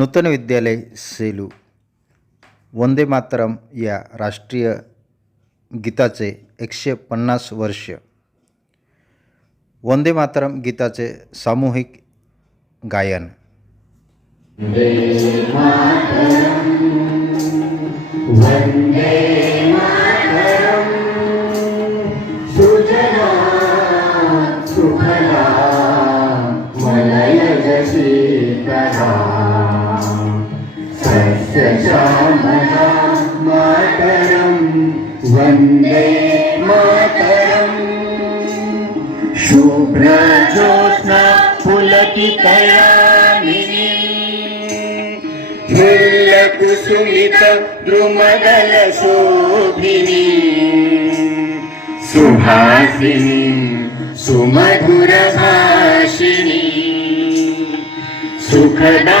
नूतन विद्यालय सेलू वंदे मातरम या राष्ट्रीय गीताचे एकशे पन्नास वर्ष वंदे मातरम गीताचे सामूहिक गायन मातरम् वन्दे मातरम् शुभ्रज्योषफुलितयामि फुल्लकुसुमिद्रुमदल द्रुमगलशोभिनी सुभासिनी सुमधुरहासिनी सुखदा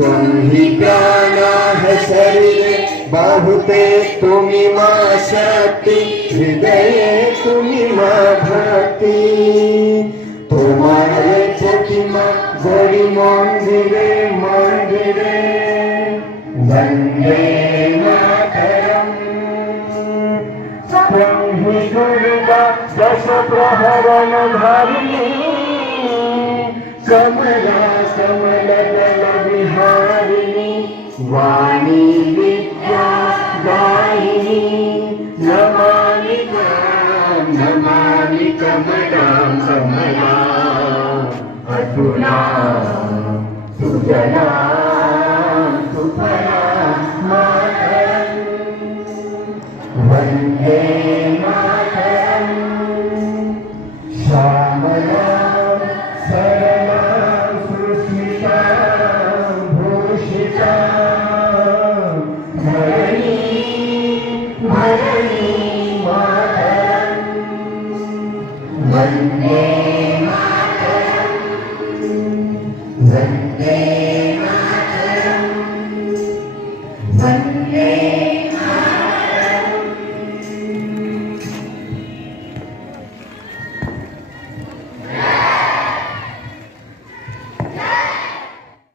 तुम ही प्याना है शरीर बाहुते तुम ही माँ शक्ति हृदय तुम ही माँ भक्ति तुम्हारे प्रतिमा जड़ी मंदिरे मंदिरे वंदे दश प्रहरण धारिणी कमला वाणी विद्यादायिनी नमामि नमामि कमलां कमला अधुना सुजना सुफला वन्दे मा Vande Mataram Vande